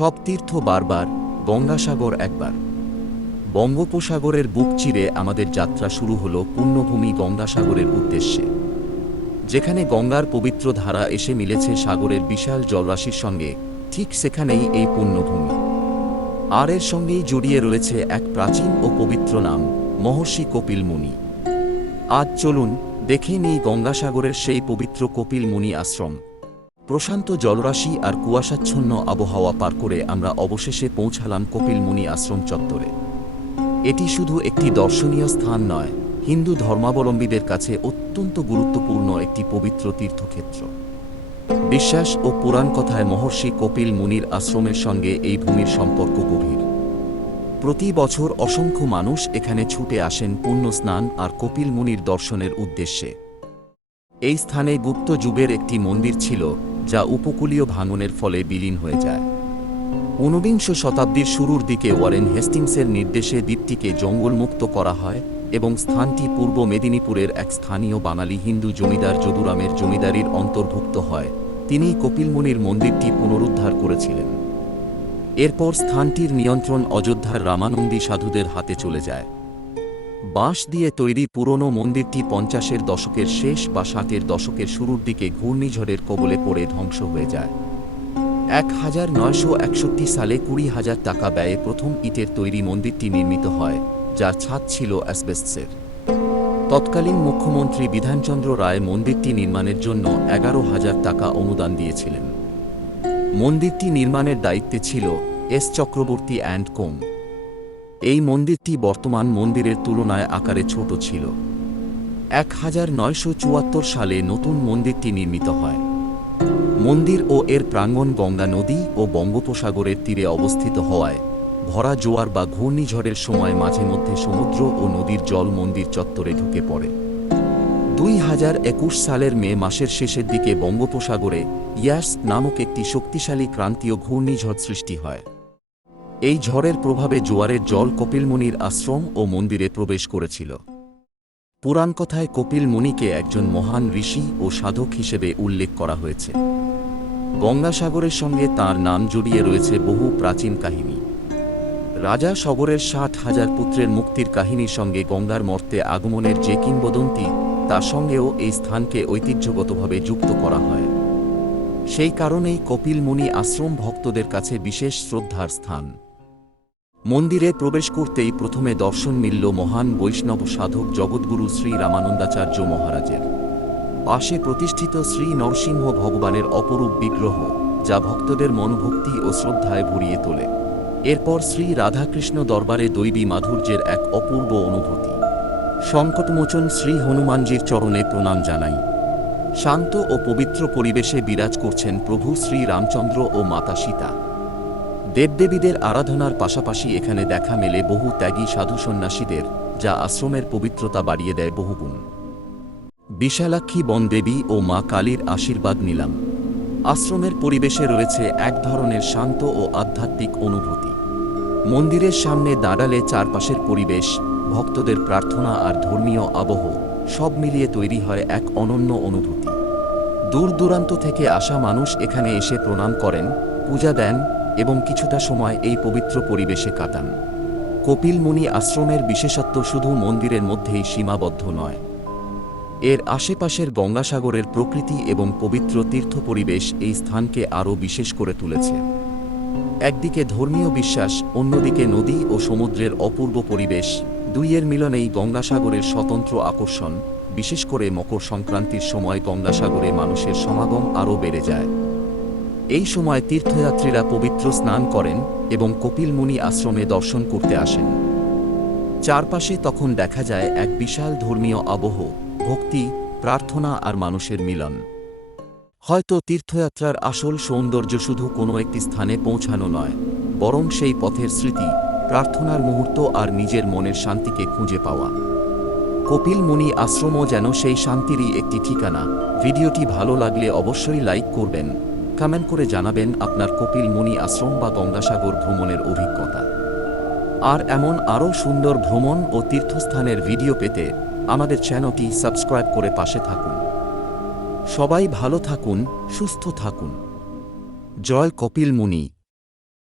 সব তীর্থ বারবার, গঙ্গাসাগর একবার। বঙ্গোপসাগরের বুক চিরে আমাদের যাত্রা শুরু হলো পুণ্যভূমি গঙ্গাসাগরের উদ্দেশ্যে, যেখানে গঙ্গার পবিত্র ধারা এসে মিলেছে সাগরের বিশাল জলরাশির সঙ্গে। ঠিক সেখানেই এই পুণ্যভূমি, আর এর সঙ্গেই জড়িয়ে রয়েছে এক প্রাচীন ও পবিত্র নাম, মহর্ষি কপিল মুনি। আজ চলুন দেখে নিই গঙ্গাসাগরের সেই পবিত্র কপিল মুনি আশ্রম। প্রশান্ত জলরাশি আর কুয়াশাচ্ছন্ন আবহাওয়া পার করে আমরা অবশেষে পৌঁছালাম কপিল মুনি আশ্রম চত্বরে। এটি শুধু একটি দর্শনীয় স্থান নয়, হিন্দু ধর্মাবলম্বীদের কাছে অত্যন্ত গুরুত্বপূর্ণ একটি পবিত্র তীর্থক্ষেত্র। বিশ্বাস ও পুরাণ কথায় মহর্ষি কপিল মুনির আশ্রমের সঙ্গে এই ভূমির সম্পর্ক গভীর। প্রতি বছর অসংখ্য মানুষ এখানে ছুটে আসেন পুণ্য স্নান আর কপিল মুনির দর্শনের উদ্দেশ্যে। এই স্থানে গুপ্ত যুগের একটি মন্দির ছিল, যা উপকূলীয় ভাঙনের ফলে বিলীন হয়ে যায়। ১৯ শতাব্দীর শুরুর দিকে ওয়ারেন হেস্টিংসের নির্দেশে দ্বীপটিকে জঙ্গলমুক্ত করা হয় এবং স্থানটি পূর্ব মেদিনীপুরের এক স্থানীয় বাঙালি হিন্দু জমিদার যদুরামের জমিদারির অন্তর্ভুক্ত হয়। তিনিই কপিল মুনির মন্দিরটি পুনরুদ্ধার করেছিলেন। এরপর স্থানটির নিয়ন্ত্রণ অযোধ্যার রামানন্দী সাধুদের হাতে চলে যায়। বাঁশ দিয়ে তৈরি পুরনো মন্দিরটি ৫০-এর দশকের শেষ বা ৬০-এর দশকের শুরুর দিকে ঘূর্ণিঝড়ের কবলে পড়ে ধ্বংস হয়ে যায়। ১৯৬১ সালে ২০,০০০ টাকা ব্যয়ে প্রথম ইটের তৈরি মন্দিরটি নির্মিত হয়, যার ছাদ ছিল অ্যাসবেস্টসের। তৎকালীন মুখ্যমন্ত্রী বিধানচন্দ্র রায় মন্দিরটি নির্মাণের জন্য ১১,০০০ টাকা অনুদান দিয়েছিলেন। মন্দিরটি নির্মাণের দায়িত্বে ছিল এস চক্রবর্তী অ্যান্ড কোং। এই মন্দিরটি বর্তমান মন্দিরের তুলনায় আকারে ছোট ছিল। ১৯৭৪ সালে নতুন মন্দিরটি নির্মিত হয়। মন্দির ও এর প্রাঙ্গণ গঙ্গা নদী ও বঙ্গোপসাগরের তীরে অবস্থিত হওয়ায় ভরা জোয়ার বা ঘূর্ণিঝড়ের সময় মাঝে মধ্যে সমুদ্র ও নদীর জল মন্দির চত্বরে ঢুকে পড়ে। ২০২১ সালের মে মাসের শেষের দিকে বঙ্গোপসাগরে ইয়াস নামক একটি শক্তিশালী ক্রান্তীয় ঘূর্ণিঝড় সৃষ্টি হয়। এই ঝড়ের প্রভাবে জোয়ারের জল কপিল মুনির আশ্রম ও মন্দিরে প্রবেশ করেছিল। পুরাণ কথায় কপিল মুনিকে একজন মহান ঋষি ও সাধক হিসেবে উল্লেখ করা হয়েছে। গঙ্গাসাগরের সঙ্গে তাঁর নাম জড়িয়ে রয়েছে বহু প্রাচীন কাহিনী। রাজা সগরের ৬০,০০০ পুত্রের মুক্তির কাহিনীর সঙ্গে গঙ্গার মর্তে আগমনের যে কিংবদন্তি, তার সঙ্গেও এই স্থানকে ঐতিহ্যগতভাবে যুক্ত করা হয়। সেই কারণেই কপিল মুনি আশ্রম ভক্তদের কাছে বিশেষ শ্রদ্ধার স্থান। মন্দিরে প্রবেশ করতেই প্রথমে দর্শন মিলল মহান বৈষ্ণব সাধক জগৎগুরু শ্রী রামানন্দাচার্য মহারাজের। পাশে প্রতিষ্ঠিত শ্রী নরসিংহ ভগবানের অপরূপ বিগ্রহ, যা ভক্তদের মনোভক্তি ও শ্রদ্ধায় ভরিয়ে তোলে। এরপর শ্রী রাধাকৃষ্ণ দরবারে দৈবী মাধুর্যের এক অপূর্ব অনুভূতি। সংকটমোচন শ্রী হনুমানজির চরণে প্রণাম জানাই। শান্ত ও পবিত্র পরিবেশে বিরাজ করছেন প্রভু শ্রী রামচন্দ্র ও মাতা সীতা। দেবদেবীদের আরাধনার পাশাপাশি এখানে দেখা মেলে বহু ত্যাগী সাধু সন্ন্যাসীদের, যা আশ্রমের পবিত্রতা বাড়িয়ে দেয় বহুগুণ। বিশালাক্ষী বনদেবী ও মা কালীর আশীর্বাদ নিলাম। আশ্রমের পরিবেশে রয়েছে এক ধরনের শান্ত ও আধ্যাত্মিক অনুভূতি। মন্দিরের সামনে দাঁড়ালে চারপাশের পরিবেশ, ভক্তদের প্রার্থনা আর ধর্মীয় আবহ সব মিলিয়ে তৈরি হয় এক অনন্য অনুভূতি। দূর দূরান্ত থেকে আসা মানুষ এখানে এসে প্রণাম করেন, পূজা দেন এবং কিছুটা সময় এই পবিত্র পরিবেশে কাটান। কপিল মুনি আশ্রমের বিশেষত্ব শুধু মন্দিরের মধ্যেই সীমাবদ্ধ নয়। এর আশেপাশের গঙ্গাসাগরের প্রকৃতি এবং পবিত্র তীর্থ পরিবেশ এই স্থানকে আরও বিশেষ করে তুলেছে। একদিকে ধর্মীয় বিশ্বাস, অন্যদিকে নদী ও সমুদ্রের অপূর্ব পরিবেশ, দুইয়ের মিলনেই গঙ্গাসাগরের স্বতন্ত্র আকর্ষণ। বিশেষ করে মকর সংক্রান্তির সময় গঙ্গাসাগরে মানুষের সমাগম আরও বেড়ে যায়। এই সময় তীর্থযাত্রীরা পবিত্র স্নান করেন এবং কপিল মুনি আশ্রমে দর্শন করতে আসেন। চারপাশে তখন দেখা যায় এক বিশাল ধর্মীয় আবহ, ভক্তি, প্রার্থনা আর মানুষের মিলন। হয়তো তীর্থযাত্রার আসল সৌন্দর্য শুধু কোনো একটি স্থানে পৌঁছানো নয়, বরং সেই পথের স্মৃতি, প্রার্থনার মুহূর্ত আর নিজের মনের শান্তিকে খুঁজে পাওয়া। কপিল মুনি আশ্রমও যেন সেই শান্তিরই একটি ঠিকানা। ভিডিওটি ভালো লাগলে অবশ্যই লাইক করবেন, কমেন্ট করে জানাবেন আপনার কপিল মুনি আশ্রম বা গঙ্গাসাগর ভ্রমণের অভিজ্ঞতা। আর এমন আরও সুন্দর ভ্রমণ ও তীর্থস্থানের ভিডিও পেতে আমাদের চ্যানেলটি সাবস্ক্রাইব করে পাশে থাকুন। সবাই ভালো থাকুন, সুস্থ থাকুন। জয় কপিল মুনি।